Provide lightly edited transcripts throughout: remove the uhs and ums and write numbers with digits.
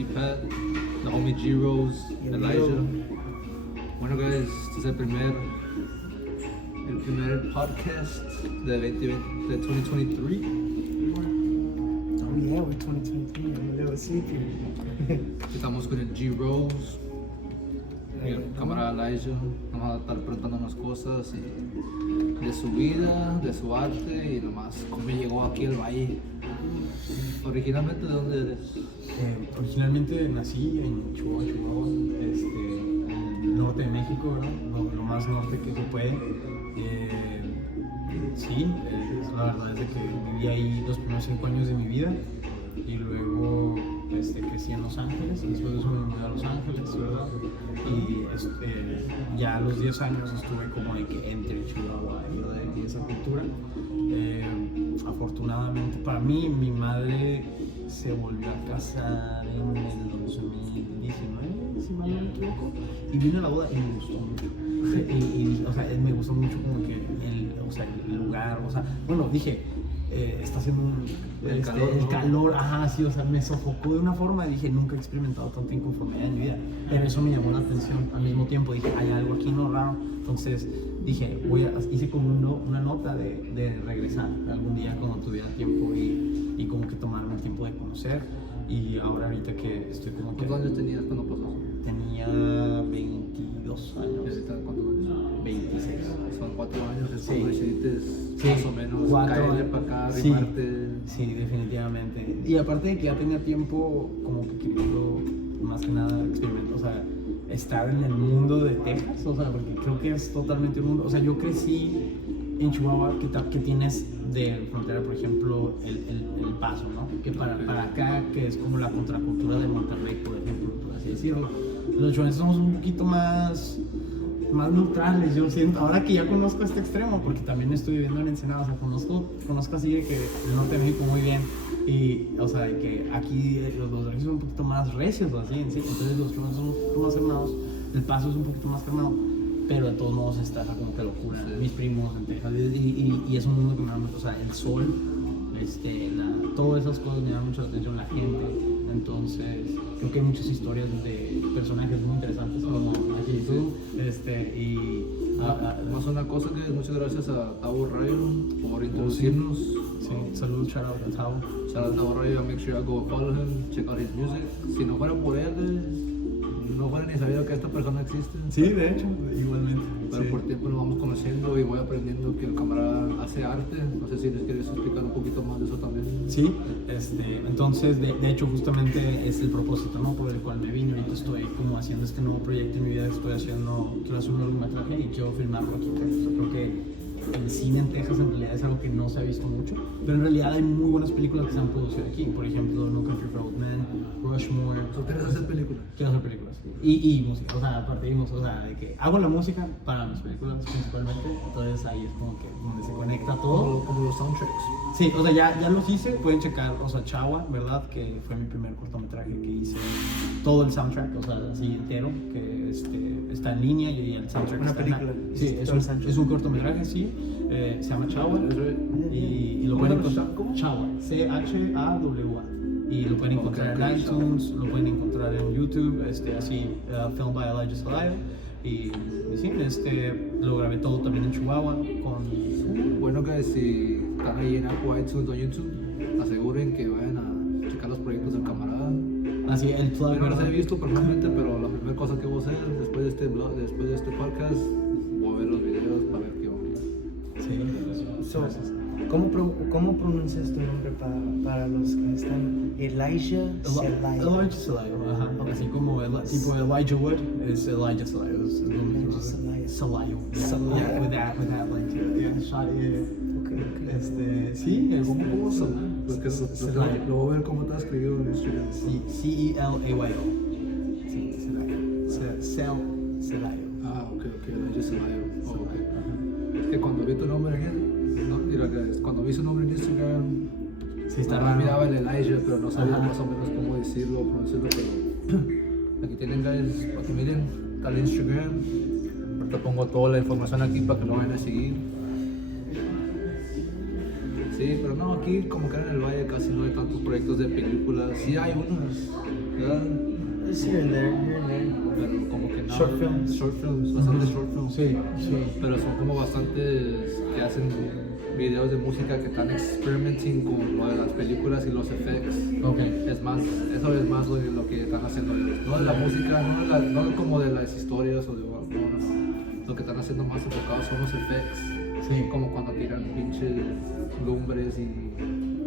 MC Pat, la homie G-Rose, Elijah. Bueno, guys, este es el primer podcast de 2023. Oh yeah, we're 2023. I'm a little sleepy. Estamos con el G-Rose y el camarada Elijah. Vamos a estar preguntándonos cosas de su vida, de su arte y nomás cómo llegó aquí al valle. Originalmente, ¿de dónde eres? Originalmente nací en Chihuahua, en el norte de México, ¿verdad? Lo más norte que se puede. La verdad es que viví ahí los primeros 5 años de mi vida y luego crecí en Los Ángeles, después de eso me mudé a Los Ángeles, ¿verdad? Y ya a los 10 años estuve como de que entre Chihuahua y esa cultura. Afortunadamente para mí, mi madre se volvió a casar en el 2019, si mal no me equivoco, y vino a la boda y me gustó mucho. Me gustó mucho como que el lugar, dije, está haciendo el calor, me sofocó de una forma y dije, nunca he experimentado tanta inconformidad en mi vida, pero eso me llamó la atención. Al mismo tiempo dije, hay algo aquí no raro, entonces dije, hice como una nota de regresar algún día cuando tuviera tiempo y como que tomarme el tiempo de conocer. Y ahora que estoy como que... ¿Cuántos años tenías cuando pasó? Tenía 22 años. ¿Cuántos años? 26. Son 4 años, es Sí. como decides más o menos 4 caerle años. para acá, Sí. arrimarte. Sí, definitivamente. Y aparte de que ya tenía tiempo como que queriendo más que nada experimentar, estar en el mundo de Texas, porque creo que es totalmente un mundo. Yo crecí en Chihuahua, que tienes de frontera, por ejemplo, el Paso, ¿no? Que para acá, que es como la contracultura de Monterrey, por ejemplo, por así decirlo. Los chihuahuenses somos un poquito más neutrales, yo siento, ahora que ya conozco este extremo, porque también estoy viviendo en Ensenada, conozco así de que el norte de México muy bien, y, de que aquí los regios son un poquito más recios, así, ¿sí? Entonces los chihuahuenses son un poquito más calmados, el Paso es un poquito más calmado, pero de todos modos está como que locura, sí. Mis primos en Texas, y es un mundo que me da mucho, el sol, todas esas cosas me dan mucho la atención, la gente. Entonces, creo que hay muchas historias de personajes muy interesantes como aquí tú. Más una cosa que muchas gracias a Tavo Rayo por introducirnos. Sí, salud, shout out a Tavo. Shout out a Tavo Rayo, make sure I go follow him, check out his music. Si no fuera por él, no fuera ni sabido que esta persona existe. Sí, de hecho, igualmente. Pero por tiempo nos vamos conociendo y voy aprendiendo que el camarada hace arte. No sé si les quieres explicar un poquito más de eso también. Sí, entonces de hecho justamente es el propósito, ¿no? Por el cual me vine. Ahorita estoy como haciendo este nuevo proyecto en mi vida. Quiero hacer un largometraje y quiero filmarlo aquí en Texas. Creo que el cine en Texas en realidad es algo que no se ha visto mucho, pero en realidad hay muy buenas películas que se han producido aquí. Por ejemplo, No Country for Old Men, Rushmore. ¿Tú quieres hacer películas? Quiero hacer películas y música, aparte de música, de que hago la música para mis películas principalmente, entonces ahí es como que donde se conecta todo. Como los soundtracks. Sí, ya los hice, pueden checar, Chihuahua, ¿verdad? Que fue mi primer cortometraje que hice, todo el soundtrack, así entero, que está en línea y el soundtrack Una está película. Sí, es un cortometraje, sí, se llama Chihuahua y lo pueden encontrar como Chihuahua, Chawa, y lo pueden encontrar en iTunes, lo pueden encontrar en YouTube, Film by Elijah Celayo, y sí, lo grabé todo también en Chihuahua con... Bueno, que si están ahí en Apple, iTunes o YouTube, aseguren que vayan a checar los proyectos del camarada. Así, el plug. Yo no los he visto personalmente, pero la primera cosa que voy a hacer después de este blog, después de este podcast, voy a ver los videos para ver qué onda. Sí, Gracias. ¿Cómo pronuncias tu nombre para los que están? Elijah Celayo. Elijah Celayo, ajá. Así como tipo Elijah Wood es Elijah Celayo. Celayo. Yeah, with that shot, Okay. Sí, ¿Cómo son? Porque lo voy a ver cómo está escrito en Instagram. Celayo. Sí, Celayo. Celayo. Ah, ok, Elijah Celayo. Oh, ok. Es que cuando vi tu nombre aquí, cuando vi su nombre en Instagram, Sí, está raro. miraba el Elijah, pero no sabía más o menos cómo decirlo, pronunciarlo, pero aquí tienen, guys, para que miren, está el Instagram. Ahorita pongo toda la información aquí para que lo vayan a seguir. Sí, pero no, aquí como que en el valle casi no hay tantos proyectos de películas. Sí hay unos, ¿verdad? It's here and there, here and there. Pero como que no. Short films. Short films, bastantes short films. Sí, sí. Pero son como bastantes que hacen videos de música que están experimenting con lo de las películas y los effects. Ok. Es más, eso es más lo que están haciendo ellos. No de la música, no como de las historias o de no. Lo que están haciendo más enfocados son los effects. Sí. Como cuando tiran pinches lumbres y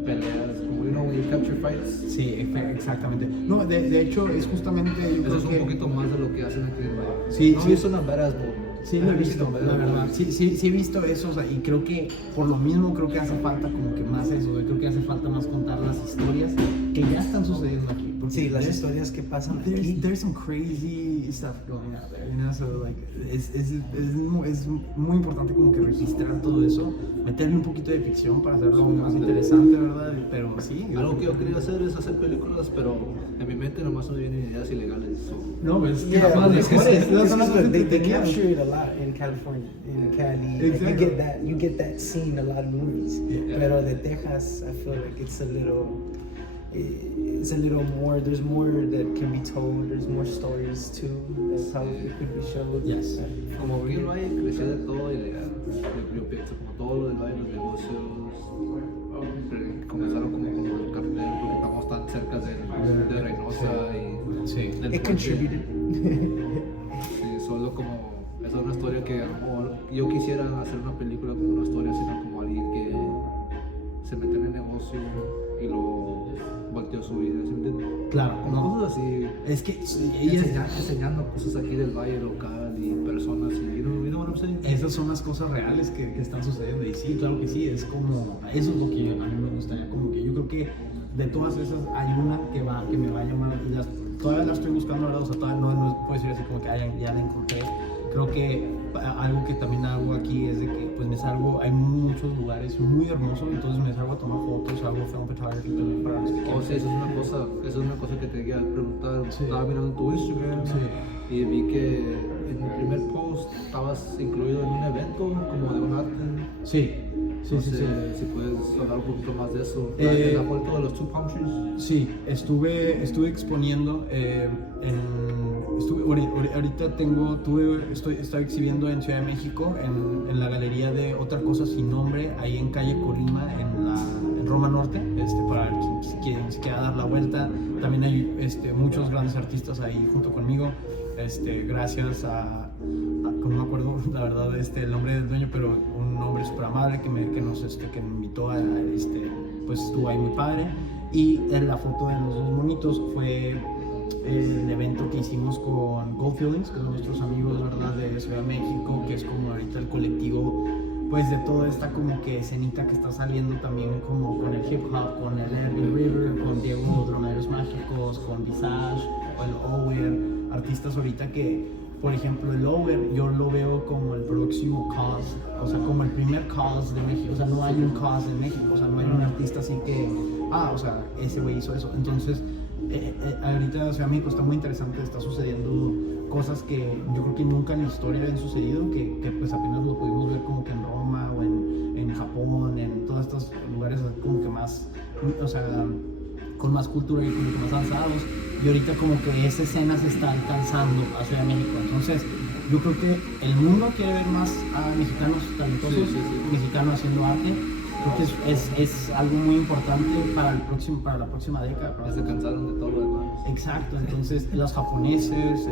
peleas, como when you capture fights. Sí, exactamente. No, de hecho es justamente yo Eso creo es un que poquito más de lo que hacen aquí en Valle. Sí, No sí. es una badass movie. sí lo he visto, la verdad. Sí he visto eso, o sea, y creo que por lo mismo creo que hace falta como que más eso, creo que hace falta más contar las historias que ya están sucediendo aquí. Porque Sí, las historias que pasan aquí. There's some crazy stuff going out there, you know, so like es muy importante como que registrar todo eso, meterle un poquito de ficción para hacerlo más interesante, ¿verdad? Pero sí. Algo que yo quería hacer es hacer películas, pero en mi mente nomás me vienen ideas ilegales. No, pues Yeah, capaz it's mejores, no because son las look, they entretenidas. capture it a lot in California, in Cali. Like, Exactly. you get that scene a lot in movies. Yeah. Pero de Texas, I feel like it's a little more. There's more that can be told. There's more stories too. That's how it could be showed. Yes. Como vi el Valle, creció de todo ilegal. Yo pienso como todo lo del Valle, los negocios, comenzaron como con el cartel, porque estamos tan cerca de Reynosa y Sí. del It puente. contributed. Sí, solo como, esa es una historia que a lo mejor yo quisiera hacer una película como una historia, sino como alguien que se mete en el negocio y lo volteó su vida, ¿sí me entiendes? Claro, Como no. cosas así, Es que ellas, enseñando cosas aquí del valle local y personas y you know what I'm saying? esas son las cosas reales que están sucediendo. Y sí, claro que sí, es como, eso es lo que a mí me gustaría, como que yo creo que de todas esas hay una que me va a llamar, y todavía la estoy buscando, ¿verdad? O sea, todavía no puedo decir así como que ya la encontré. Creo que algo que también hago aquí es de que pues me salgo, hay muchos lugares muy hermosos, entonces me salgo a tomar fotos, hago film photography también para los que Oh, quieran. sí, eso es una cosa que te quería preguntar. Sí. Estaba mirando tu Instagram Sí. y vi que en el primer post estabas incluido en un evento como de un arte. Sí, sí, No sí, sé sí. si puedes hablar un poquito más de eso. La vuelta de los two palm trees. Sí, estuve exponiendo estoy exhibiendo en Ciudad de México en la galería de Otra Cosa Sin Nombre, ahí en calle Colima, en Roma Norte, para quien se quiera dar la vuelta. También hay muchos grandes artistas ahí junto conmigo, gracias a no me acuerdo la verdad el nombre del dueño, pero un hombre súper amable que me invitó a pues estuvo ahí mi padre. Y en la foto de los dos monitos fue el evento que hicimos con Gold Feelings, que son nuestros amigos, ¿verdad?, de Ciudad de México, que es como ahorita el colectivo, pues de toda esta como que escenita que está saliendo también como con el hip hop, con el Erwin River, con Diego Droneros Mágicos, con Visage, o el Over, artistas ahorita que, por ejemplo, el Over yo lo veo como el próximo cause, o sea, como el primer cause de México, o sea, no hay un cause en México, o sea, no hay un artista así que, o sea, ese güey hizo eso. Entonces, ahorita Ciudad de México está muy interesante, está sucediendo cosas que yo creo que nunca en la historia habían sucedido, que pues apenas lo pudimos ver como que en Roma o en Japón, en todos estos lugares como que más, o sea, con más cultura y como que más avanzados, y ahorita como que esa escena se está alcanzando a Ciudad de México. Entonces yo creo que el mundo quiere ver más a mexicanos talentosos, mexicanos haciendo arte. Creo que es algo muy importante para la próxima década. Ya se cansaron de todo lo demás. Exacto, entonces los japoneses,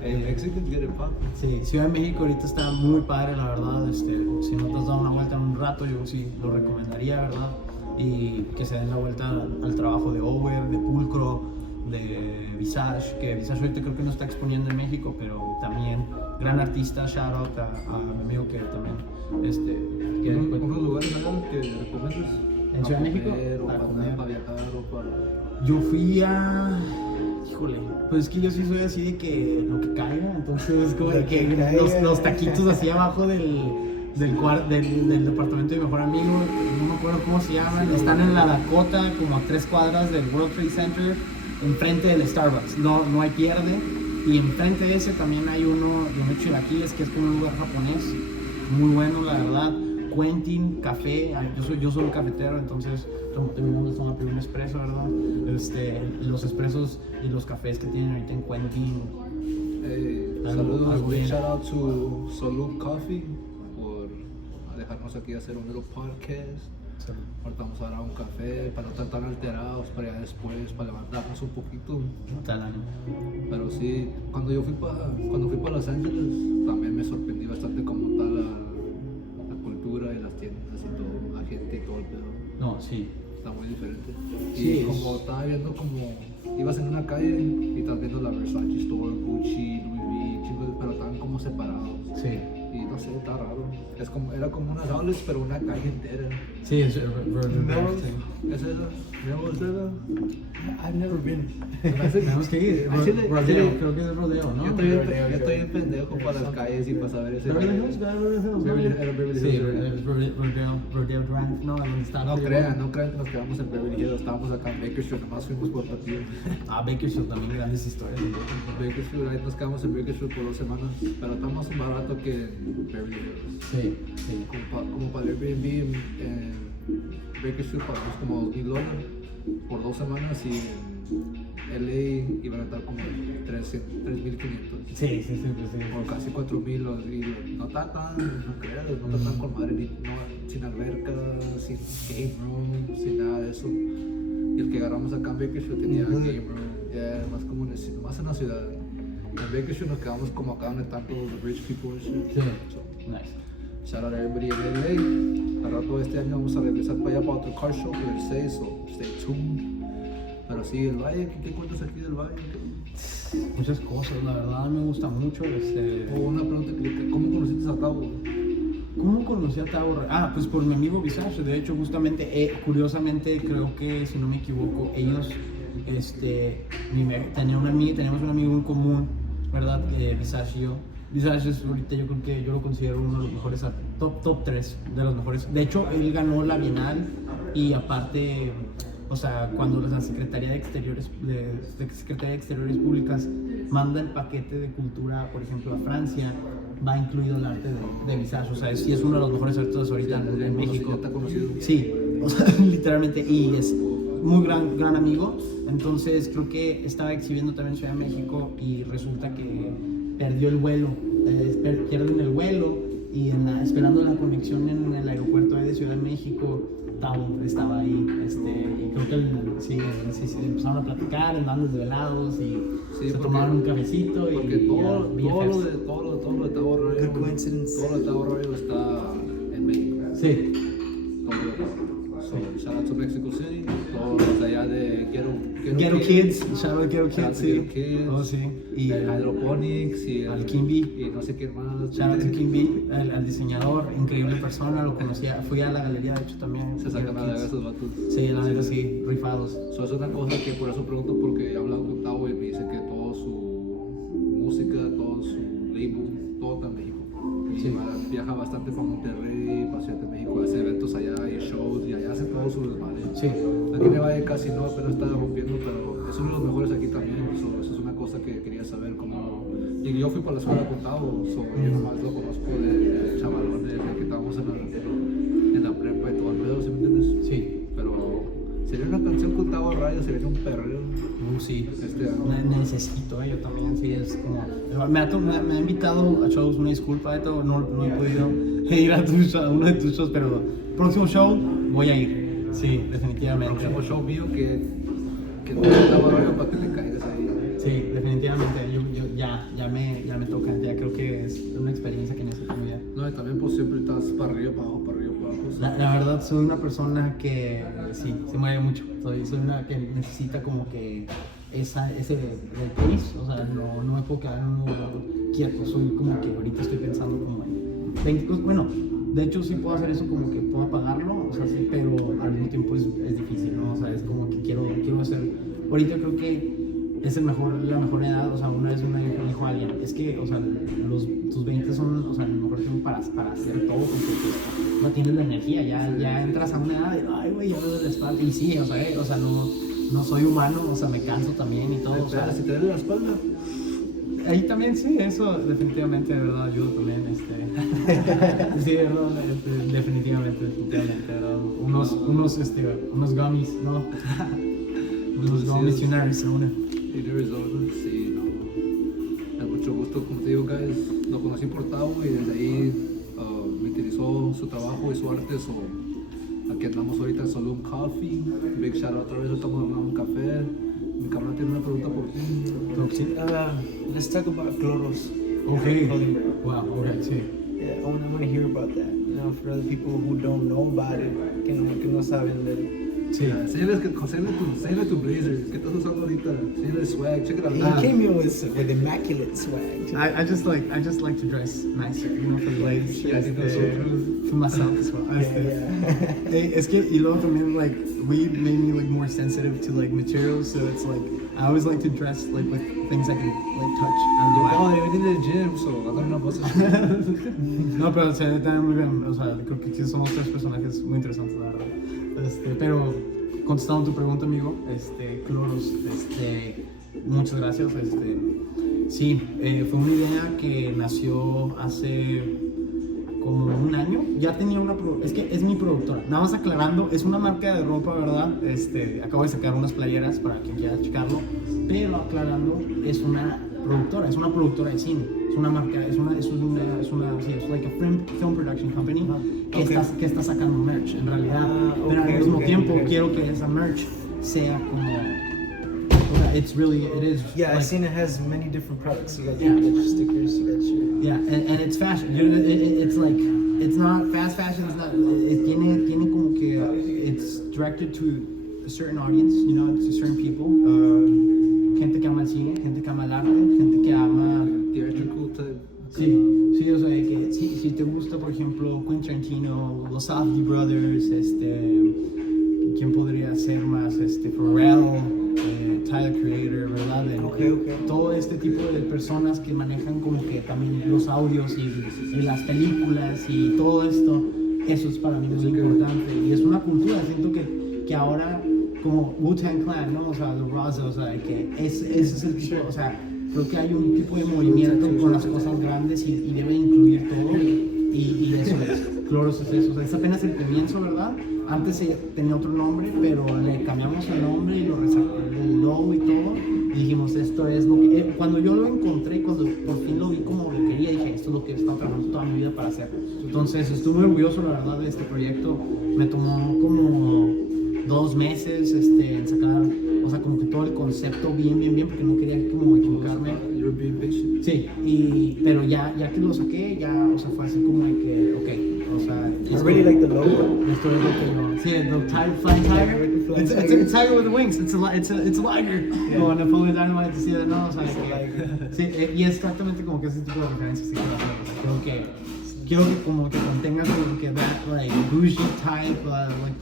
Mexican get it pop. sí, Ciudad de México ahorita está muy padre, la verdad. Si no te has dado una vuelta en un rato, yo sí lo recomendaría, ¿verdad? Y que se den la vuelta al trabajo de Over, de Pulcro, de Visage, que Visage ahorita creo que no está exponiendo en México, pero también gran artista. Shout out a mi amigo que también ¿Unos lugares allá que recomiendas? ¿En Ciudad de México? Para comer, para viajar o para... Yo fui a... Híjole, pues es que yo sí soy así de que lo que caiga, entonces como de que los taquitos así abajo del departamento de mi mejor amigo, no me acuerdo cómo se llaman, están en la Dakota, como a 3 cuadras del World Trade Center, enfrente del Starbucks, no hay pierde. Y enfrente de ese también hay unos chilaquiles, que es como un lugar japonés, muy bueno la verdad. Quentin, café. Yo soy un cafetero, entonces terminamos de tomar un espresso, ¿verdad? Los espressos y los cafés que tienen ahorita en Quentin. Saludos, big shout out to Solum Coffee por dejarnos aquí hacer un little podcast. Ahorita vamos a dar un café para no estar tan alterados, para ya después, para levantarnos un poquito. Pero sí, cuando fui para Los Ángeles, también me sorprendí bastante cómo está la cultura y las tiendas y todo, la gente y todo el pedo. No, sí. Está muy diferente. Sí, Y como estaba viendo ibas en una calle y estás viendo la Versace Store, Gucci, Louis V, chicos, pero estaban como separados. Sí. Y no sé, está raro. Era como unas outlets, pero una calle entera. Sí, es ¿Es eso? ¿No es eso? I've never been. Tenemos que ir. Rodeo, creo que es rodeo, ¿no? Yo estoy en pendejo para las calles y para saber ese. Beverly Hills. Sí, Rodeo Drive, no, donde está. No crean que nos quedamos en Beverly Hills, estábamos acá en Bakersfield, nomás fuimos por partido. Bakersfield también, grandes historias. Bakersfield, ahí nos quedamos en Bakersfield por 2 semanas, pero está más barato que en Beverly Hills. Sí. Como para el Airbnb en Bakersfield pagamos como $2,000 por 2 semanas y en LA iban a estar como 3,500. Sí. Por casi 4,000 y no está tan con madre, sin alberca, sin game room, sin nada de eso. Y el que agarramos acá en Bakersfield tenía game room, más en la ciudad. En Bakersfield nos quedamos como acá donde están todos los rich people and shit. Sí. So, Nice. shout out everybody in LA. Al rato este año vamos a regresar para allá para otro car show que les sé, so stay tuned. Pero sí, el valle, ¿qué cuentas aquí del valle? Muchas cosas, la verdad me gusta mucho. Una pregunta, ¿cómo conociste a Tavo? ¿Cómo conocí a Tavo? Pues por mi amigo Visage. De hecho, justamente, curiosamente, creo que si no me equivoco, ellos teníamos un amigo en común, ¿verdad? Visage y yo. Visage es ahorita, yo creo que yo lo considero uno de los mejores, top 3 de los mejores. De hecho, él ganó la Bienal y aparte, o sea, cuando la Secretaría de Exteriores Públicas manda el paquete de cultura, por ejemplo, a Francia, va incluido el arte de Visage. O sea, sí es uno de los mejores artistas ahorita en México. ¿Ya está conocido? Sí, o sea, literalmente, y es muy gran amigo. Entonces creo que estaba exhibiendo también en Ciudad de México y resulta que perdió el vuelo, pierden el vuelo y esperando la conexión en el aeropuerto de Ciudad de México, Tavo estaba ahí, y creo que sí, empezaron a platicar, andaban desvelados y se tomaron un cafecito y porque todo lo de Tavo Rayo, Good coincidence. todo lo de Tavo Rayo está en México. Sí. So, shout out to Mexico City, todos los de allá de Ghetto Kids, shout out Ghetto Kids, sí. Kids, Oh, sí. Y el Hydroponics y al Kimby. Y no sé qué más. Shout out to Kimby, al diseñador, increíble persona, lo conocía, fui a la galería de hecho también. Se sacan a esos vatos. Sí, la verdad sí, rifados. So, es una cosa que por eso pregunto, porque he hablado con Tavo y me dice que toda su música, todo su label, todo está en México. Y Sí. viaja bastante para Monterrey, para Ciudad de México, hace eventos allá y shows y allá hace todo su desmadre. Sí. Aquí en el Valle casi no, pero está rompiendo, pero es uno de los mejores aquí también. So, eso es una cosa que quería saber cómo. Y yo fui para la escuela con Tavo, yo nomás lo conozco de chavalón, desde que estábamos en la prepa y todo el pedo, ¿sí me entiendes? Sí. Pero sería una canción con Tavo Rayo, sería un perreo. Sí. Este año. Necesito, yo también, sí, es como. Me ha invitado a shows, una disculpa de todo, no he podido ir a uno de tus shows, pero próximo show voy a ir. Sí, definitivamente. El próximo show mío que no Tavo Rayo para que te caigas ahí. Sí, definitivamente. Ya me toca, ya creo que es una experiencia que necesito ya. No, y también pues siempre estás para arriba, para abajo, para arriba, para abajo. La verdad, soy una persona que sí, se mueve mucho. Soy una que necesita como que ese pace, o sea, no me puedo quedar en un lugar quieto. Soy como que ahorita estoy pensando como en 20 cosas. Bueno, de hecho sí puedo hacer eso como que puedo apagarlo, o sea, sí, pero al mismo tiempo es difícil, ¿no? O sea, es como que quiero hacer. Ahorita creo que es la mejor edad, o sea, una vez me dijo alguien, es que, o sea, tus 20 son, o sea, el mejor tiempo para hacer todo, porque no tienes la energía, ya entras a una edad de, ay, güey, ya me duele la espalda, y sí, o sea, no soy humano, o sea, me canso también y todo, o sea, si te duele la espalda, ahí también sí, eso definitivamente, de verdad, ayuda también, sí, de verdad, definitivamente, ¿verdad? Unos gummies, ¿no? Unos gummies y una Arizona. Y de Arizona, sí, no. Me da mucho gusto, como te digo, guys, lo conocí por Tao y desde ahí me interesó su trabajo y su arte, aquí andamos ahorita en Solum Coffee, big shout out otra vez, estamos tomando un café. Mi camarada tiene una pregunta por ti. Let's talk about Cloros. Okay. Wow, okay, sí. Yeah, I want to hear about that. You know, for other people who don't know about it, que no saben de él. Sí. Enséñale tu blazer, ¿qué estás usando ahorita? Enséñale el swag, check it out. He came in with immaculate swag. I just like to dress nicer, you know, for the ladies. Yeah, I think that's so true. For myself as well. Yeah. Es que, y luego también, like, we made me, like, more sensitive to, like, materials, so it's, like, I always like to dress, like, with things I can, like, touch. Oh, they went in the gym, so I don't know what's No, pero se ve también muy bien, o sea, creo que aquí somos tres personajes muy interesantes, la verdad. Pero, contestando tu pregunta, amigo, Cloros, muchas gracias, sí, fue una idea que nació hace como un año. Ya tenía es que es mi productora, nada más aclarando, es una marca de ropa, ¿verdad? Acabo de sacar unas playeras para quien quiera checarlo, pero aclarando, es una productora de cine, es una marca, es like a film production company que está sacando merch, en realidad, pero al mismo tiempo quiero que esa merch sea como, it is. Yeah, like, I've seen it has many different products. You got your stickers, you got your... Yeah, and it's fashion. It's like, it's not fast fashion. It's not. Tiene como que it's directed to a certain audience. You know, to certain people. Gente que ama el cine, gente que ama el arte, gente que ama theatrical type. Sí, o sea, que si te gusta, por ejemplo, Quentin Tarantino, los Safdie Brothers, ¿quién podría ser más? Pharrell, Tyler Creator, ¿verdad? Okay. Todo este tipo de personas que manejan como que también los audios y las películas y todo esto, eso es para mí muy importante. Y es una cultura, siento que ahora, como Wu-Tang Clan, ¿no? O sea, los Raza, o sea, que ese es el tipo, o sea, creo que hay un tipo de movimiento con las cosas grandes y debe incluir todo. Y eso es, Cloros es eso, o sea, es apenas el comienzo, ¿verdad? Antes tenía otro nombre, pero le cambiamos el nombre y el logo y todo. Y dijimos, esto es lo que... cuando yo lo encontré, cuando por fin lo vi como lo quería, dije, esto es lo que he estado trabajando toda mi vida para hacer. Entonces, estuve muy orgulloso, la verdad, de este proyecto. Me tomó como 2 meses en sacar, o sea, como que todo el concepto bien, porque no quería como equivocarme. You're being patient. Sí, pero ya que lo saqué, ya, o sea, fue así como de que, ok, o sea... I really like the logo. Esto es lo que yo... Sí, the flying tiger. It's a tiger with the wings. It's a liger. Como Napoleon Dynamite decía, no, o sea, sí, y es exactamente como que ese tipo de referencias que quiero hacer. Quiero que como que contenga como que that like bougie type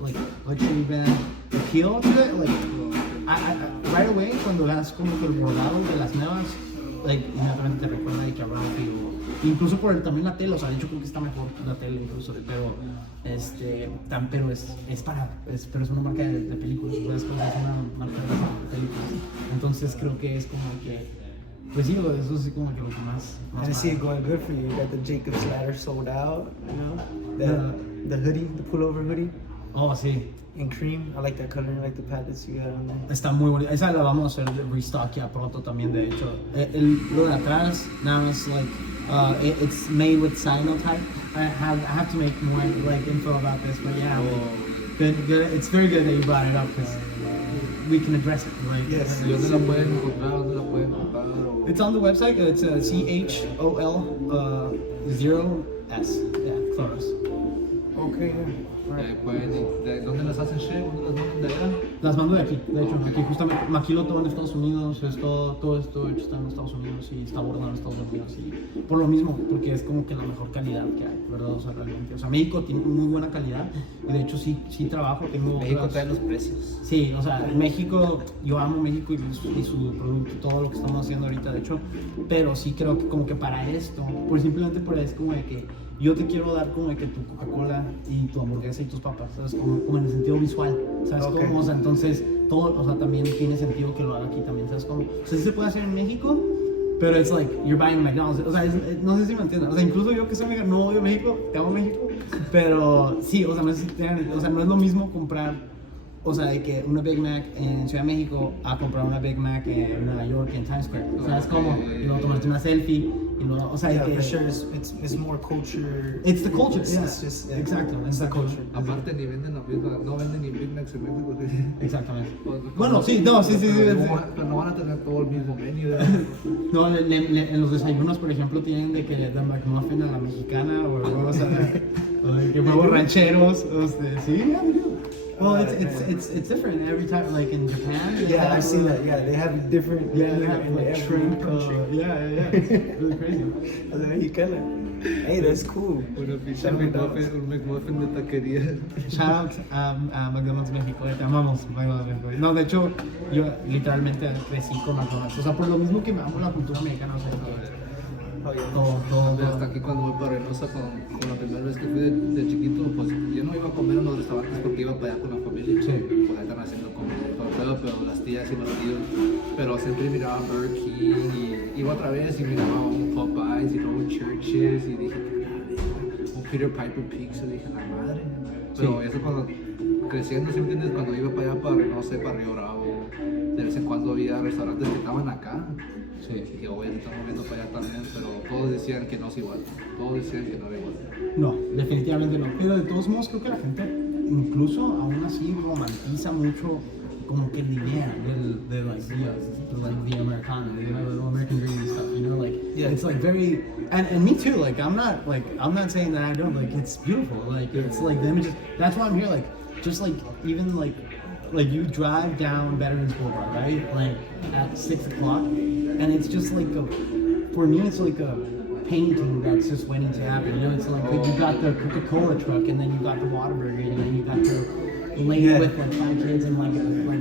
like luxury band appeal to it. Like I right away cuando veas como que el bordado de las nuevas, like inmediatamente te recuerda a Ralphie o incluso por también la tela, o sea, de hecho creo que está mejor la tela incluso, pero pero es una marca de películas, es una marca de películas, entonces creo que es como que pues sí, eso sí como que lo que más I see it going good for you. You got the Jacob's Ladder sold out, you know? The hoodie, the pullover hoodie. Oh, sí. In cream. I like that color, I like the patterns you got on there. Está muy bonita. Esa la vamos a hacer restock ya pronto también, de hecho. Lo de atrás, now it's like, it's made with cyanotype. I have to make more like info about this, but yeah. Good. It's very good that you brought it up because we can address it. Like, yes. ¿Dónde la pueden encontrar? It's on the website. It's CHOL 0S. Yeah, Cloros. Okay, yeah. ¿Dónde las hacen ship? ¿Dónde las mandan de allá? Las mando de aquí, de hecho, aquí justamente maquilo todo en Estados Unidos, todo esto hecho está en Estados Unidos y está bordado en Estados Unidos y por lo mismo, porque es como que la mejor calidad que hay, ¿verdad? O sea, realmente, o sea, México tiene muy buena calidad y de hecho sí trabajo, tengo... México trae los precios. Sí, o sea, México, yo amo México y su producto, todo lo que estamos haciendo ahorita, de hecho, pero sí creo que como que para esto, simplemente por eso, como de que yo te quiero dar como de que tu Coca-Cola y tu hamburguesa y tus papas, ¿sabes? Como en el sentido visual, ¿sabes? Okay. Cómo? O sea, entonces, todo, o sea, también tiene sentido que lo haga aquí también, ¿sabes cómo? O sea, sí se puede hacer en México, Pero it's like, you're buying McDonald's. O sea, no sé si me entienden. O sea, incluso yo que soy mexicano, no odio México, te amo México. Pero sí, o sea, no sé si tienen, o sea, no es lo mismo comprar, o sea, de que una Big Mac en Ciudad de México a comprar una Big Mac en Nueva York, en Times Square. O sea, es como, y luego tomarte una selfie, y luego, o sea, Yeah, que, for sure. It's more culture. It's the culture, It's, yeah. it's just yeah. Exacto, It's the exacto. culture. Aparte ni venden la misma, no venden ni Big Macs en México. Exactamente. Como- Bueno, sí, no, sí. Pero no van a tener todo el mismo menú. No, en los desayunos, por ejemplo, tienen de que dan McMuffin a la mexicana o huevos o de que huevos rancheros, sí, yeah, they do. Well, it's different every time. Like in Japan, they Yeah, have, I've seen that. Yeah, they have different. Yeah, they have in like every shrimp. country. Yeah, it's really crazy. As a mexicana. Hey, that's cool. Una pizza, un McMuffin de taquería. Shout out a McDonald's México, te amamos McDonald's México. No, de hecho, yo literalmente crecí con McDonald's. O sea, por lo mismo que me amo la cultura americana, o sea, Oh, yeah. todo. Hasta aquí cuando voy para Reynosa con la primera vez que fui de chiquito, pues yo no iba a comer en los restaurantes porque iba para allá con la familia. Sí. Pues ahí están haciendo comida y todo el pedo, pero las tías y los tíos. Pero siempre miraba Burger King y iba otra vez y miraba un Popeyes y luego Churches y dije, un Peter Piper Pizza, dije, la madre. Pero eso cuando creciendo, ¿sí me entiendes? Cuando iba para allá, para Reynosa, para Río Bravo, de vez en cuando había restaurantes que estaban acá. Sí. Y dije, oye, estamos viendo para allá también, pero todos decían que no es igual. Todos decían que no era igual. No, definitivamente no. Pero de todos modos creo que la gente incluso aún así romantiza mucho como que la idea de like the Americana, you know, the American dream and stuff, you know, like Yeah. it's like very and me too, like I'm not saying that I don't, like it's beautiful, like it's like the images, that's why I'm here, like just like even like you drive down Veterans Boulevard, right, like at 6 o'clock, and it's just like for me it's like a painting that's just waiting to happen, you know, it's like you got the Coca-Cola truck and then you got the Whataburger and then you got the lady Yeah. with like 5 kids and like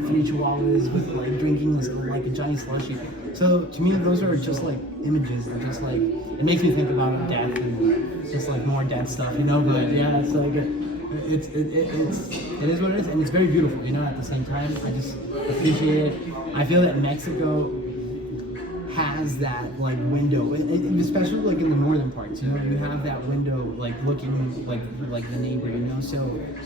3 chihuahuas with like drinking this, like a giant slushy. So to me those are just like images that just like, it makes me think about death and just like more death stuff, you know, but yeah, it's like it is what it is, and it's very beautiful, you know, at the same time. I just appreciate it. I feel that Mexico has that like window, especially like in the northern parts, you know, you have that window like looking like the neighbor, you know. So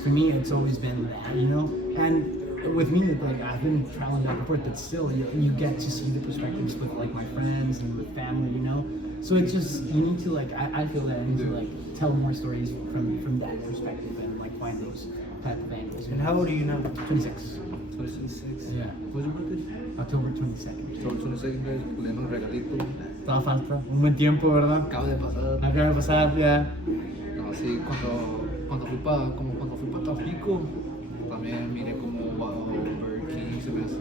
for me it's always been that, you know. And with me, like I've been traveling back and forth, but still you get to see the perspectives with like my friends and with family, you know. So it's just, you need to like, I feel that I need to like tell more stories from that perspective and like find those type of angles. And how old are you now? 26. 26. Yeah. What's your birthday? October 22nd. Son 26, le dan un regalito. Toda falta, un buen tiempo, ¿verdad? Acaba de pasar. Acaba de pasar, ya. No, sí, cuando fui para Tampico, también miré como Burger King, se me hace.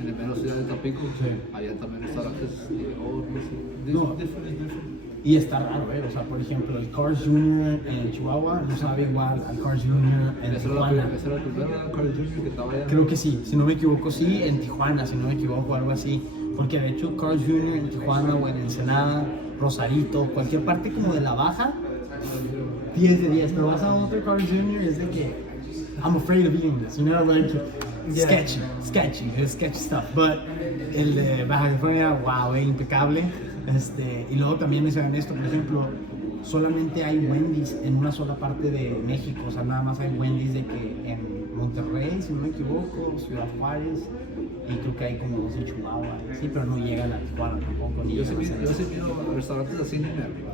En la mera ciudad de Tampico, Sí. había también restaurantes y dije, oh, no sé, No. different. Y está raro, ¿eh? O sea, por ejemplo, el Cars Jr. en Chihuahua no sabe igual al Cars Jr. en Esa Tijuana. era la primera Carl Jr. que estaba allá. Creo que sí, si no me equivoco, sí, en Tijuana, si no me equivoco, algo así. Porque de hecho, Cars Jr. en Tijuana o en Ensenada, Rosarito, cualquier parte como de la baja, 10 de 10. Pero vas a otro Cars Jr. es de que, I'm afraid of eating this, you know, like, Yeah. sketchy stuff. But el de Baja California, wow, impecable. Y luego también les hagan esto, por ejemplo, solamente hay Wendy's en una sola parte de México, o sea, nada más hay Wendy's de que en Monterrey, si no me equivoco, Ciudad Juárez, y creo que hay como 2 en Chihuahua, sí, pero no llegan a Tijuana tampoco. Ni Yo sí llegan a San miro restaurantes así ni me arriba.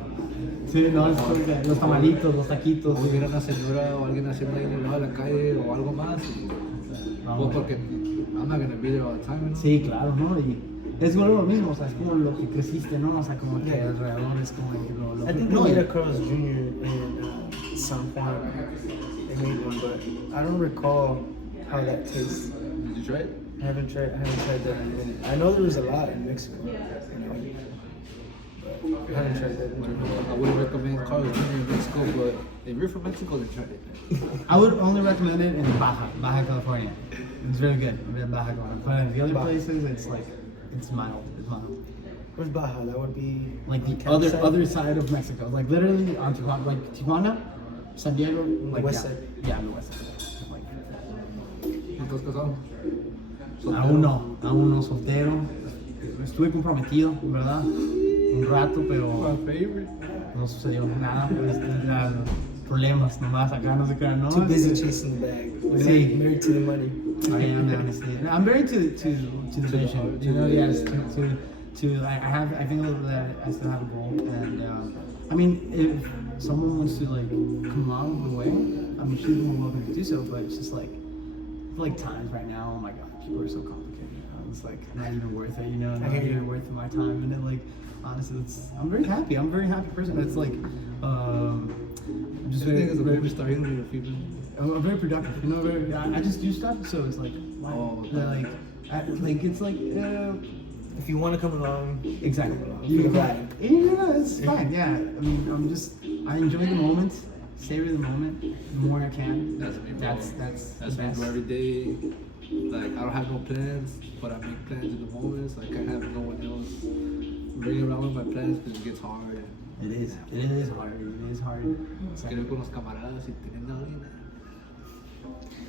Sí, no, es porque los tamalitos, los taquitos. O hubiera una señora o alguien haciendo ahí en el lado de la calle o algo más. Y, Vamos. pues porque I'm not gonna be there all the time, ¿no? Sí, claro, ¿no? Y es lo mismo, o sea, es como lo que creciste, ¿no? O sea, como que alrededor es como que lo I think no, we made a Carl's Jr. in San Juan. They made one, but I don't recall how that tastes. Did you try it? I haven't tried that in a minute. I know there was a lot in Mexico, you know, but I haven't tried that. I wouldn't recommend Carl's Jr. in Mexico, but if you're from Mexico, then try it. I would only recommend it in Baja California. It's very good in Baja California. But in the other places, it's like, it's mild. Where's Baja? That would be Like the Kansas side? other side of Mexico, like literally on Tijuana, like Tijuana, San Diego, like west yeah, side. yeah, the west side. Like, ¿Estás casado? aún no, soltero. estuve comprometido, ¿verdad? Un rato, pero My favorite. no sucedió nada, pues eran problemas nomás acá, no sé qué, ¿no? Too busy chasing the bag. Sí. Married to the money. I am honestly. I'm very to the vision. You know, yes. I think that I still have a goal, and I mean, if someone wants to like come along the way, I mean, she's more welcome to do so. But it's just like times right now. Oh my God, people are so complicated. It's like not even worth it. You know, not even worth my time. And then like honestly, I'm very happy. I'm a very happy person. It's like I'm just I very. think it's a very starting with people. I'm very productive. You know, I just do stuff, so it's like, wow. Oh, It's like, If you want to come along, exactly. You can. Yeah, it's fine. Yeah, I mean, I enjoy the moment, savor the moment the more I can. That's me, bro. That's That's the me, best. bro. Every day, like I don't have no plans, but I make plans in the moments. Like I have no one else bring around with my plans because it gets hard. It is hard. It is hard. Quiero ir con los camaradas y teniendo a alguien.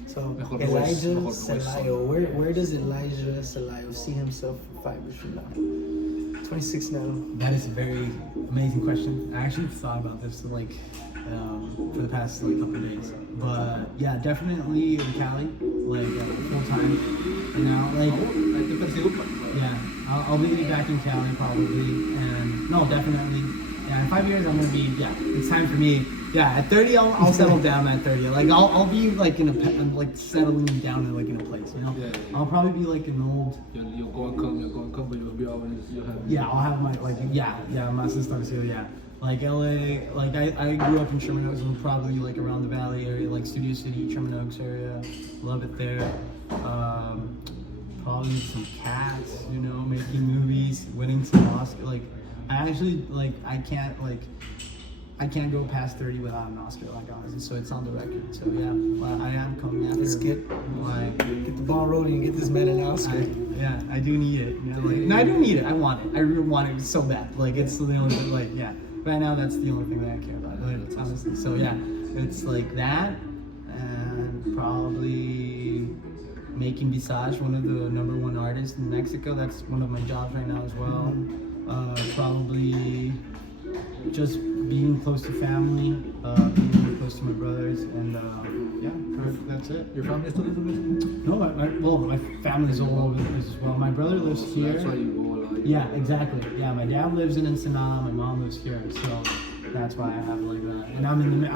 so Mejor me voy- Elijah mejor me voy Celayo, solo. where does Elijah Celayo see himself 5 years from now? 26 now. That is a very amazing question. I actually thought about this like for the past like couple of days, but yeah, definitely in Cali, like full time. And now, like, I te persigo para. yeah, I'll be back in Cali probably, and no, definitely. Yeah, in 5 years I'm gonna be. Yeah, it's time for me. Yeah, at 30 I'll settle down at 30. Like I'll be like like settling down in a place. You know, Yeah. I'll probably be like an old. You'll go and come, but you'll be always, you'll have. Yeah, I'll have my like my sister too. Yeah, like LA. Like I grew up in Sherman Oaks, and probably like around the Valley area, like Studio City, Sherman Oaks area. Love it there. Probably some cats. You know, making movies, winning some Oscar. Like I actually like I can't go past 30 without an Oscar, like honestly. So it's on the record. So yeah, I am coming after. Let's get the ball rolling and get this man an Oscar. I do need it. You know, like, no, I do need it. I want it. I really want it so bad. Like it's the only thing. Like yeah, right now that's the only thing that I care about. Like, honestly. So yeah, it's like that, and probably making Visage one of the #1 artists in Mexico. That's one of my jobs right now as well. Probably just being close to family, being close to my brothers, and yeah, that's it. Your family still lives in Mexico? No, my family's all over the place as well. My brother lives So here. that's why you go a lot. Yeah, exactly. Yeah, my dad lives in Ensenada. My mom lives here, so that's why I have like that. And I'm in the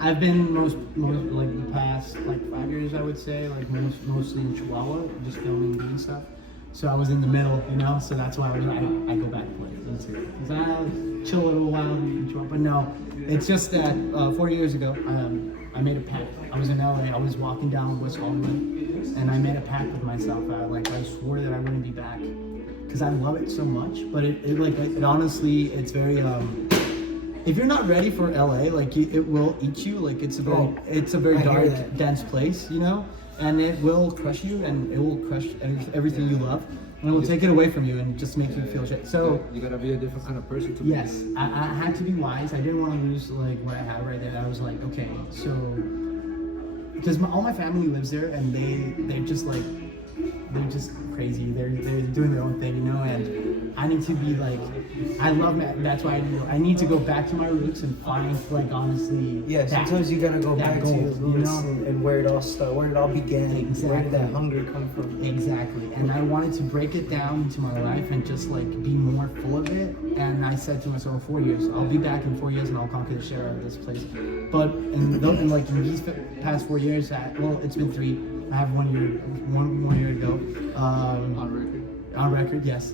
I've been most like the past like 5 years, I would say, like mostly in Chihuahua, just filming and doing stuff. So I was in the middle, you know. So that's why I go back places too. Cause I chill a little while in Chihuahua, but no, it's just that 4 years ago I made a pact. I was in LA. I was walking down West Hollywood, and I made a pact with myself. I swore that I wouldn't be back because I love it so much. But it honestly, it's very if you're not ready for LA, like it will eat you. Like it's a very I hear dark, that. dense place, you know, and it will crush you, and it will crush everything you love, and it will take it away from you and just make you feel shit. So you gotta be a different kind of person to be. yes, I had to be wise. I didn't want to lose like what I have right there. I was like, okay, so because all my family lives there, and they're just like they're just crazy. They're doing their own thing, you know, and I need to be like, I love that. That's why I need to go back to my roots and find like honestly. Yeah, sometimes you gotta go back to your gold, roots you know? and where it all started, where it all began. Where Exactly. did that hunger come from? Exactly, and I wanted to break it down into my life and just like be more full of it. And I said to myself, 4 years, I'll be back in 4 years and I'll conquer the shit out of this place. But in these past 4 years, well, it's been 3. I have 1 year, one more year to go. On record. On record, yes.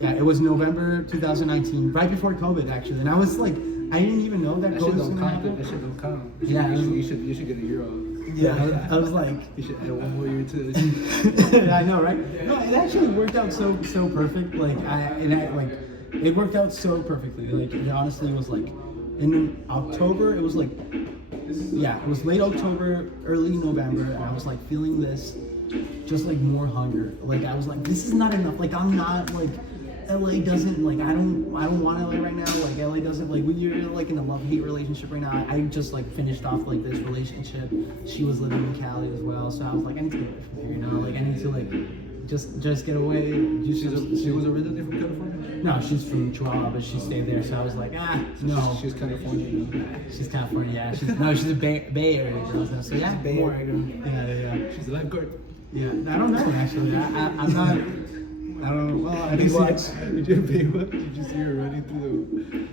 Yeah, it was November 2019, right before COVID actually, and I was like, I didn't even know that That COVID shit was don't gonna count. happen. That shit don't count. Yeah, You should get a year off. Yeah, I was like. You should add 1 more year to this. I know, right? No, it actually worked out so perfect. Like it worked out so perfectly. Like it honestly was like in October. It was like it was late October, early November, and I was like feeling this, just like more hunger. Like I was like, this is not enough. Like I'm not like. LA doesn't like I don't want LA right now. Like LA doesn't like when you're like in a love-hate relationship right now. I just like finished off like this relationship. She was living in Cali as well, so I was like I need to get away from here, you know. Like I need to like just get away. She was originally from California? No, she's from Chihuahua, but she stayed there. So I was like, no. She's California. She's California, yeah. She's a Bay Area girl. So yeah, Bay more. Area. Yeah. She's a lifeguard. Yeah, I don't know actually. I'm not. I don't. Well, I didn't watch. Did you Baywatch? Did you see her running through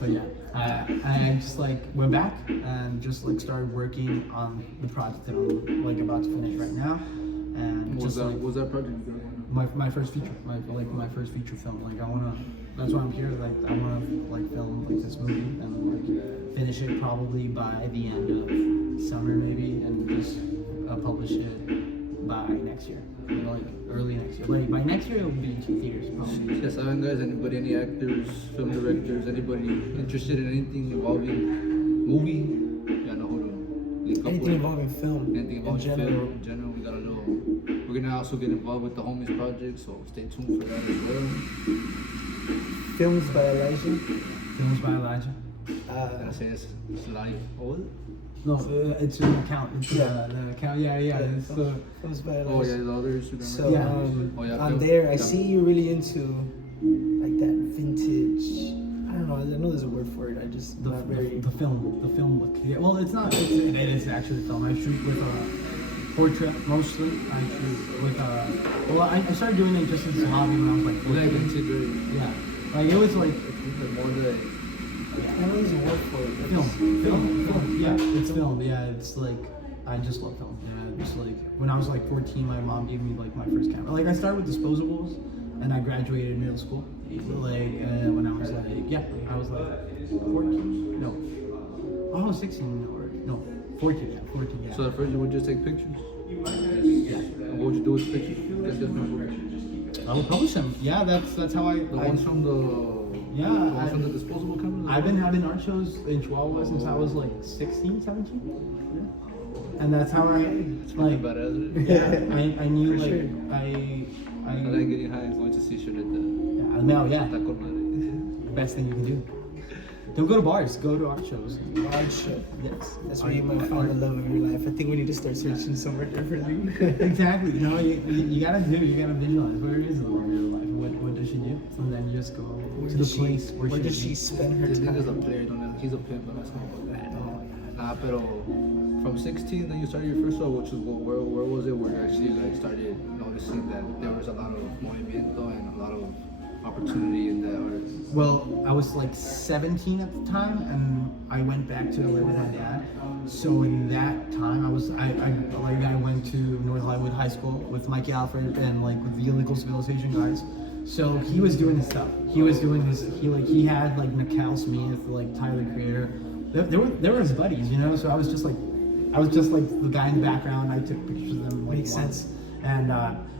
But yeah, I just like went back and just like started working on the project that I'm like about to finish right now, and What just like was that project you got going on? my first feature, my first feature film. Like I wanna. That's why I'm here. Like I wanna like film like this movie and like finish it probably by the end of summer maybe, and just publish it by next year. Like early next year. Like by next year, it will be in theaters probably. Ya saben, guys, anybody, any actors, film directors, anybody interested in anything involving movie, ya know who to link up Anything with. involving film. Anything in involving general. film in general, we got a little. We're gonna also get involved with the Homies project, so stay tuned for that as well. Films by Elijah. Films by Elijah. And I say it's Celayo. Oh, No, it's an account. It's Yeah. the account. Yeah. It's Films by Elijah. oh yeah, the other Instagram. So Yeah. Oh, yeah, on film. there, I Yeah. see you're really into like that vintage. I don't know. I know there's a word for it. I just the, not very. the film look. Yeah, well, it's not. It is actually film. I shoot with portrait mostly. I shoot with well, I started doing it just as a hobby when I was like You like 14. vintage, right? Yeah, like it was like The more that I know there's a word for it. I just- film. Yeah, it's film. Yeah, it's like I just love film. Yeah, it's like when I was like 14, my mom gave me like my first camera. Like I started with disposables, and I graduated middle school. Like when I was like I was like 14. No, I was 16 or no 14. Yeah, 14. Yeah. so at first you would just take pictures. yeah. And what would you do with the pictures? Guess that's my word. I would publish them. Yeah, that's how I. The ones from the Yeah, the ones I- from the disposable cameras. I've been having art shows in Chihuahua since I was like 16, 17. Yeah. And that's how I like. badass. Yeah, I knew For like sure. I I like getting high and going to see shit at the yeah. Taco Madre. Best thing you can do. Don't go to bars. Go to art shows. Hard shit. Yes, That's where you might find the love of your life. I think we need to start searching somewhere differently. Exactly. You know, you gotta visualize where is the love of your life. What does she do? And then you just go to the place where does she she spend her This nigga's a time? player, he's a pimp, but that's not about that. Nah, pero from 16, then you started your first show, which was where was it where you actually like started noticing that there was a lot of movimiento and a lot of opportunity in that art? Well, I was like 17 at the time, and I went back to LA with my dad. So in that time, I went to North Hollywood High School with Mikey Alfred and like with the illegal civilization guys. So he was doing his stuff. He he had like Nicole Smith, like Tyler the Creator. They were his buddies, you know. So I was just like the guy in the background. I took pictures of them. Like, Makes sense. And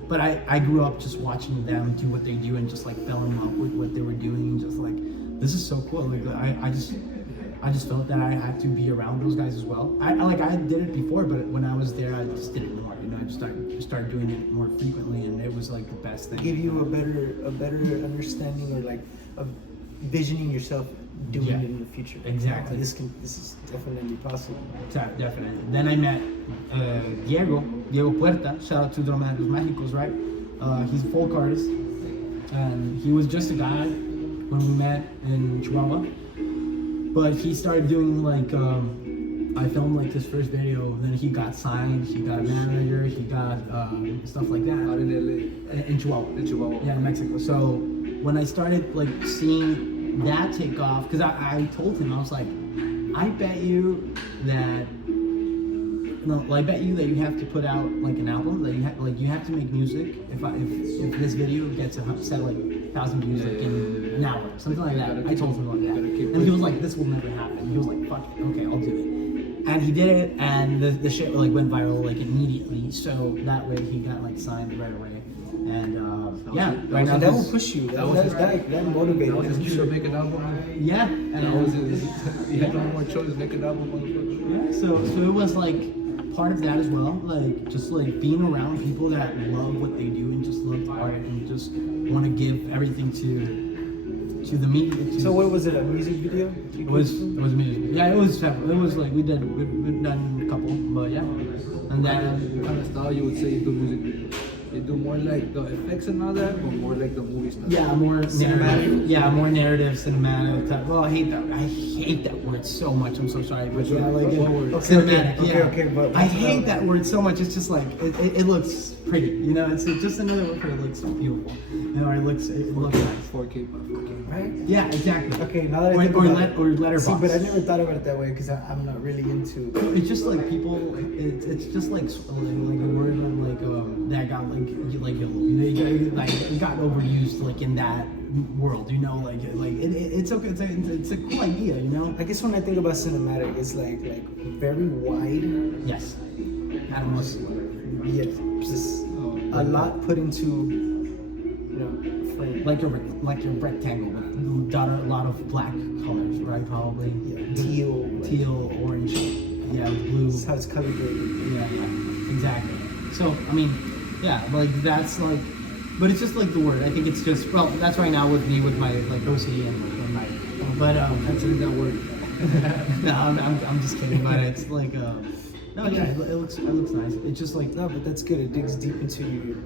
but I grew up just watching them do what they do and just like fell in love with what they were doing. Just like this is so cool. Like I just felt that I had to be around those guys as well. I did it before, but when I was there, I just did it more. You know, I just started doing it more frequently, and it was like the best thing. Give you a better understanding or like of visioning yourself doing Yeah. it in the future. Exactly. This is definitely possible. Definitely. Then I met Diego Puerta. Shout out to Dramatic Mágicos, right? He's a folk artist, and he was just a guy when we met in Chihuahua. But he started doing like I filmed like his first video. Then he got signed. He got a manager. He got stuff like that. Out in LA, In Chihuahua. in Chihuahua. Yeah, in Mexico. So when I started like seeing that take off, because I told him, I was like, I bet you that I bet you that you have to put out like an album, that you have to make music if this video gets set like 1,000 views like in an hour, something like that. I told him like that, and he was like, this will never happen. He was like, fuck it, okay, I'll do it. And he did it, and the shit like went viral like immediately. So that way he got like signed right away. And yeah, right now And that will he's- push you. that was his- That motivated. That was his him. cue to make an album. yeah, And that was his, he had no more choice, make an album, motherfucker. Yeah, so it was like part of that as well, like just like being around people that love what they do and just love art and just want to give everything to the media. So what was it? A music video? It was music. Yeah, it was several. It was like we've done a couple, but yeah, and What then kind of style you would say you do music videos? They do more like the effects and all that, but more like the movie stuff. Yeah, more Cinematic. narrative. Yeah, more narrative, cinematic. Well, I hate that word so much. I'm so sorry, but yeah, like What word? cinematic. Okay, yeah. okay, but I what's hate about- that word so much. It's just like it looks pretty. You know, it's just another word for it looks beautiful. You know, it looks nice. 4K by 4K. Right? Yeah, exactly. Okay, now that I think or about it. letterbox. See, but I never thought about it that way because I'm not really into. It's just like people. It's just like a word like that got it got overused like in that world. You know, it's okay. It's a cool idea. You know. I guess when I think about cinematic, it's like very wide. Yes. I don't know. Yeah, just a lot put into, you know, frame. Like a rectangle with a lot of black colors, right? Probably. Yeah, teal, orange. Yeah, blue. That's how it's color graded. Yeah, exactly. So I mean, yeah, like that's like, but it's just like the word. I think it's just that's right now with me with my like OCD and my, but Answering that word. no, I'm just kidding. But it's like no, yeah, it looks nice. It's just like No, but that's good. It digs deep into your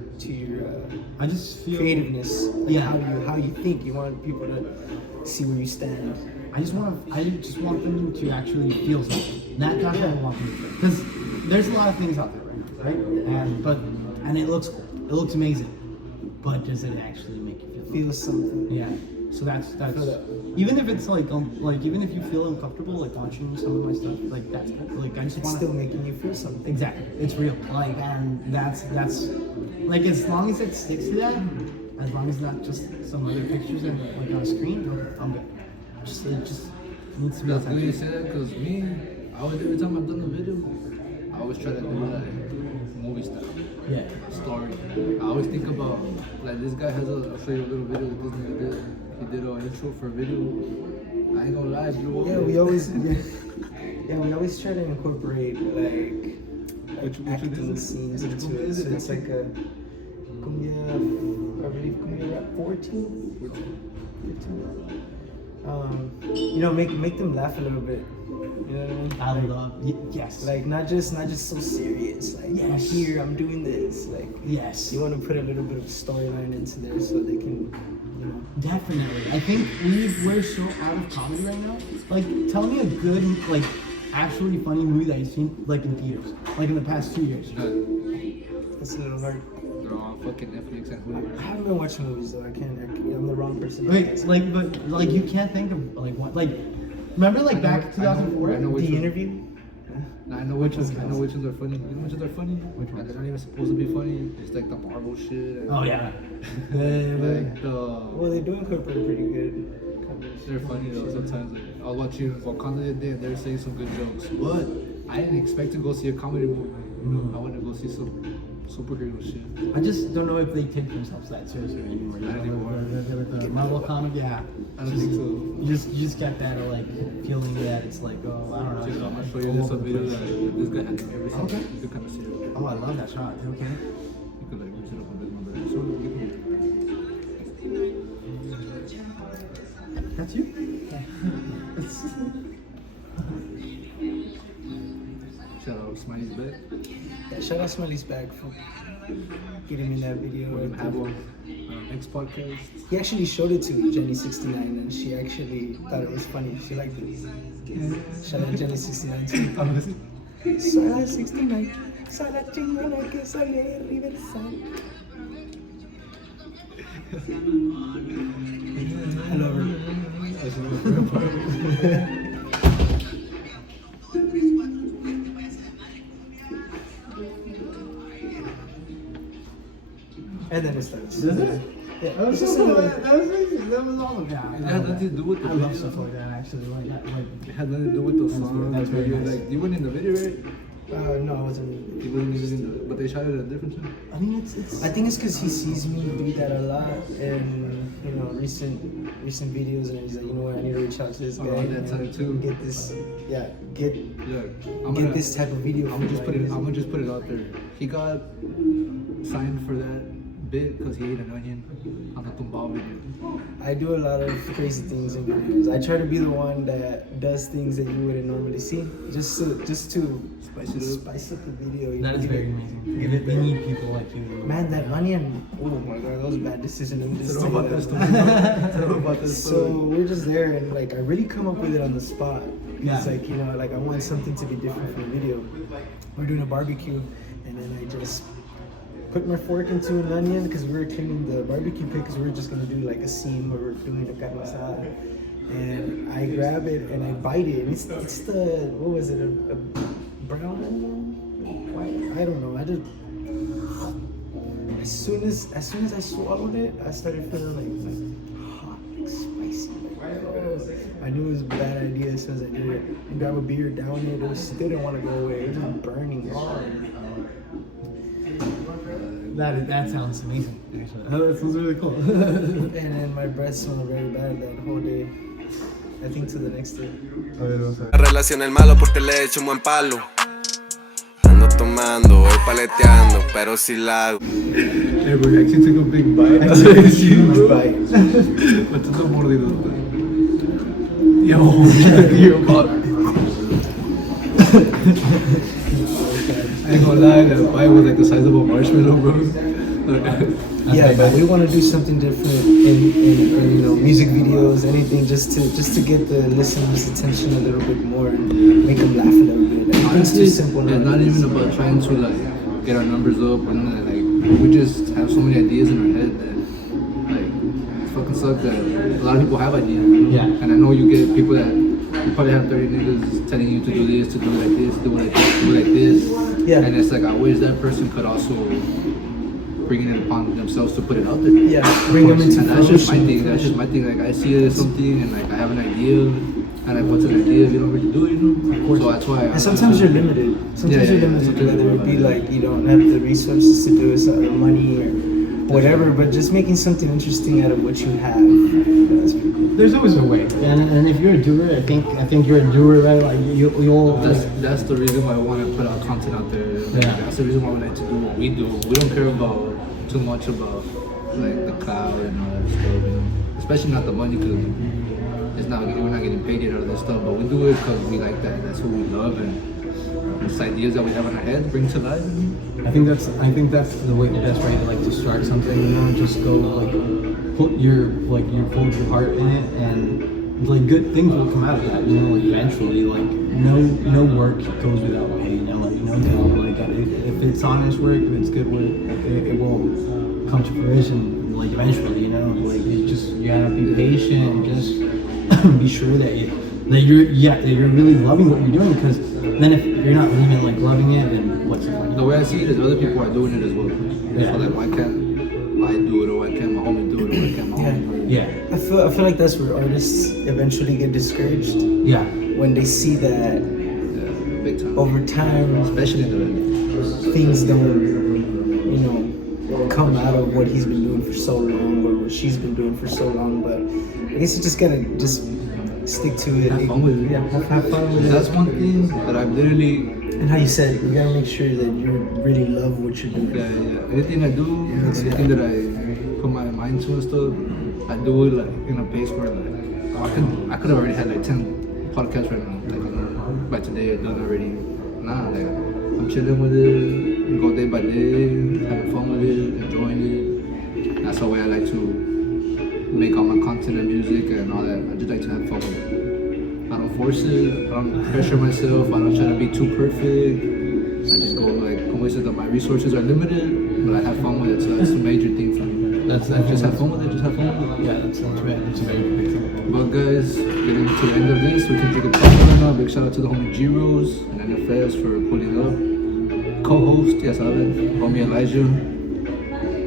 I just feel creativeness. Like Yeah. how you think. You want people to see where you stand. I just want them to actually feel something. That's what I want them to feel. Because there's a lot of things out there right now, right? And it looks cool. It looks amazing. But does it actually make you feel something? Feel something. Yeah. So that's Feel that. even if it's like even if you feel uncomfortable like watching some of my stuff, like that's like I just It's want still making you feel something. exactly. It's real. Like and that's like as long as it sticks to that, as long as it's not just some other pictures and like on a screen, I'm good. It just needs to be That's good you authentic. say that because me, I always, every time I've done a video, I always try to do like movie style. Yeah. Story. I always think about like this guy has I'll show you a little video that this nigga did. He did an intro for a video. I ain't gonna lie, it blew up. Yeah, we always try to incorporate like acting scenes into it. So it's like a cumbia, I believe cumbia rap 14. 15. You know, make them laugh a little bit. You know what I mean? I love yes. Like not just so serious. Like Yes. here I'm doing this. Like yes. you want to put a little bit of storyline into there so they can, you know. Definitely. I think we're so out of comedy right now. Like tell me a good like actually funny movie that you've seen like in theaters. Like in the past 2 years. It's a little hard. They're on fucking Netflix and I Hulu. haven't been watching movies though. I'm the wrong person. to Wait, ask. but you can't think of like what like remember like back in 2004? I know which The one. Interview. I know which ones. I know which ones are funny. You know which ones are funny? Which And ones? they're not even supposed to be funny. It's like the Marvel shit. And Oh yeah. Like Well, they do incorporate pretty good. they're funny though sometimes. Like, I was watching Wakanda the other day and they're saying some good jokes. But I didn't expect to go see a comedy movie. I went to go see some superhero shit. I just don't know if they take themselves that seriously anymore. Not anymore. The Marvel comic, yeah. I don't think so. You just get that like feeling that it's like, oh, I don't know. I'm gonna show you this video that this guy had done everything. Okay. You could kind of see it. Oh, I love that shot. Okay. You could like mix it up a bit more. So you can. That's you? Shout out Smiley's back. Yeah, shout out Smiley's back for getting me that video. We're gonna have one next podcast. He actually showed it to Jenny69 and she actually thought it was funny. She liked it. Shout out Jenny69 too. I'm listening. Soy la 69, soy la chingona que sale de Riverside. I love her. And then it starts. Does it? Yeah, That was it's just so a cool. little- That was all of that. It had nothing to do with the I love video. stuff like that actually. Like It had nothing to do with the That's song. very- that's very nice. Like you weren't in the video, right? No, I wasn't. You weren't even in the, but they shot it at a different time. I mean it's I think it's because he sees me do that a lot in, you know, recent videos, and he's like, you know what, I need to reach out to this guy. Around that and time too. Get this, yeah, get Yeah, get this type of video. I'm gonna just put it out there. He got signed for that bit because he ate an onion on the tumbao video. I do a lot of crazy things in videos. I try to be the one that does things that you wouldn't normally see, just to spice up the video. That is very amazing. We need people like you. Man, that onion! Oh my god, that was a bad decision. Let me just Tell say them about this So we're just there, and like I really come up with it on the spot. Yeah. It's like, you know, like I want something to be different from the video. We're doing a barbecue, and then I just put my fork into an onion because we were cleaning the barbecue pit because we were just gonna do like a scene where we're doing a carne asada. And I grab it and I bite it. It's the, what was it, a brown onion? White? I don't know. I just, as soon as I swallowed it, I started feeling like hot, like spicy. Like, oh. I knew it was a bad idea as soon as I did it. And grab a beer down it, it still didn't want to go away. It was just burning hard. That sounds amazing. Actually, that sounds really cool. And then my breath smelled very bad that whole day. I think to the next day. La relación el malo porque le echo un buen palo. Ando tomando, voy paleteando, pero si la hago. Hey, bro, you actually took a big bite. Huge bite. What's the mordido? Yo, I ain't gonna lie, that bite was like the size of a marshmallow, bro. Yeah, but we want to do something different in you know, music videos, anything, just to get the listeners' attention a little bit more and make them laugh a little bit. Like, it's too simple. It's not even about trying to like get our numbers up or none of that. Like, we just have so many ideas in our head that like it fucking sucks that a lot of people have ideas. You know? Yeah. And I know you get people that you probably have 30 niggas telling you to do this, to do like this, do like this, do like this. Yeah. And it's like I wish that person could also bring it upon themselves to put it out there. Yeah, bring them into and that's just my fruition. thing. That's just my thing. Like I see it as something, and like I have an idea, and like what's an idea if you don't really do it, you know? So that's why. And sometimes you're limited. Sometimes you're limited, whether it be like you don't have the resources to do it, or money or whatever. But just making something interesting out of what you have. That's pretty cool. There's always a way, and if you're a doer, I think you're a doer, right? Like you'll. That's the reason why I want to put out content out there. Yeah. That's the reason why we like to do what we do. We don't care about too much about like the cloud and all that stuff, you know? Especially not the money because we're not getting paid yet out of this stuff, but we do it because we like that. That's what we love, and these ideas that we have in our heads bring to life. I think that's the best way to like to start something. You know, just go like put your heart in it, and like good things will come out of that. You know, like eventually, like no work goes without pay. You know, like if it's honest work, if it's good work, it will come to fruition. Like eventually, you know, like you gotta be patient and just be sure that you're really loving what you're doing. Because then if you're not even like loving it, then what's the point? The way I see it is other people are doing it as well. Yeah. So like why can't I do it, or why can't my homie do it, or why can't my homie do it? Yeah. I feel like that's where artists eventually get discouraged Yeah. when they see that Yeah, big time. over time Especially in the things don't, you know, come out of what he's been doing for so long or what she's been doing for so long. But I guess you just gotta stick to it. Have fun with it. Yeah, have fun with That's it. one thing that I've literally. And how you said, you gotta make sure that you really love what you're doing. Yeah. Anything I do, anything that I put my mind to and stuff, I do it like in a pace where like I could have already had like 10 podcasts right now. Like by today, I'm done already. Nah, like I'm chilling with it, go day by day, having fun with it, enjoying it. That's the way I like to make all my content and music and all that. I just like to have fun with it. I don't force it. I don't pressure myself. I don't try to be too perfect. I just go like, como I said, that my resources are limited, but I have fun with it. So that's the major thing for me. Just have fun with it. Just have fun with it. Yeah, that's not bad. It's a very big thing. But guys, getting to the end of this, we can take a pause right now. Big shout out to the homie G-Rose and NFS for pulling up. Co-host, yes, Alan, homie Elijah.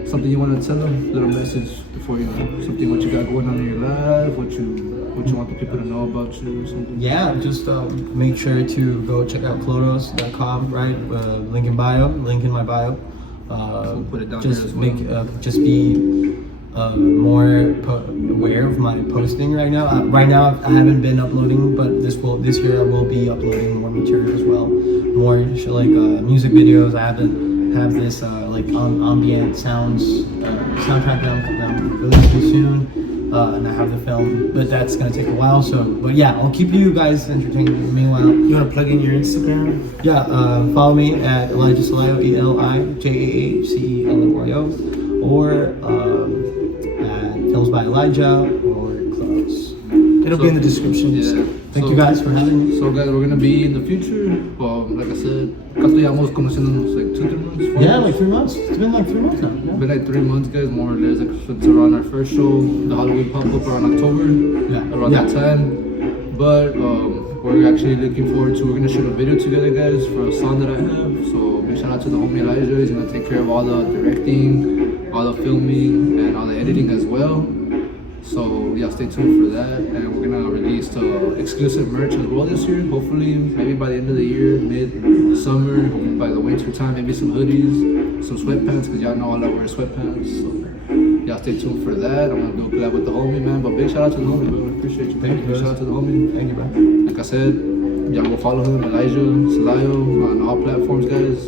Something you want to tell them? Little message before you know, something what you got going on in your life, what you want the people to know about you, or something. Yeah, just make sure to go check out clodos.com, right? Link in my bio. We'll put it down Just here as well. just be more aware of my posting right now. Right now, I haven't been uploading, but this year I will be uploading more material as well. More like music videos. I haven't have this like ambient sounds soundtrack that I'm releasing soon. And I have the film, but that's gonna take a while. So, but yeah, I'll keep you guys entertained. Meanwhile, You want to plug in your Instagram? yeah, follow me at Elijah Celayo, ElijahCelyo, or at Films by Elijah or Close. It'll be in the description. Yeah. Thank you guys for having me. So guys, we're gonna be in the future. Like I said, casi llevamos conociéndonos like 2-3 months. 4 Yeah, months. like 3 months. It's been like 3 months now. Yeah. Been like 3 months, guys, more or less. Like it's around our first show, the Halloween pop-up around October, around that time. But we're actually looking forward to. We're gonna shoot a video together, guys, for a song that I have. So big shout out to the homie Elijah. He's gonna take care of all the directing, all the filming, and all the editing as well. So yeah, stay tuned for that. And we're gonna release the exclusive merch as well this year. Hopefully, maybe by the end of the year, mid-summer, by the winter time, maybe some hoodies, some sweatpants, because y'all know all I wear sweatpants. So y'all stay tuned for that. I'm gonna do a collab with the homie, man. But big shout out to the homie, bro. I appreciate you. Thank you, Big bro. shout out to the homie. Thank you, bro. Like I said, y'all go follow him, Elijah Celayo, on all platforms, guys.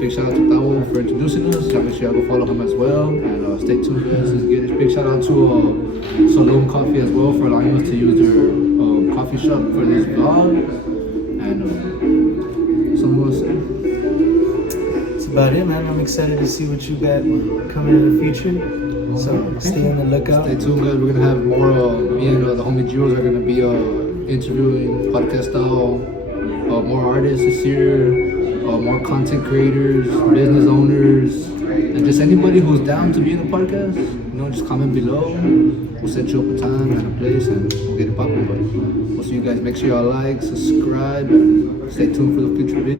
Big shout out to Tao for introducing us. Y'all make sure y'all go follow him as well. And stay tuned, guys. Let's get it. Big shout out to Solum Coffee as well for allowing us to use their coffee shop for this vlog. And someone else say. That's about it, man. I'm excited to see what you got coming in the future. So stay on the lookout. Stay tuned, guys. We're gonna have more. Me and the homie Giros are gonna be interviewing podcast style more artists this year. More content creators, business owners, and just anybody who's down to be in the podcast. You know, just comment below. We'll set you up a time and a place, and we'll get it popping. But we'll see you guys. Make sure y'all like, subscribe, and stay tuned for the future videos.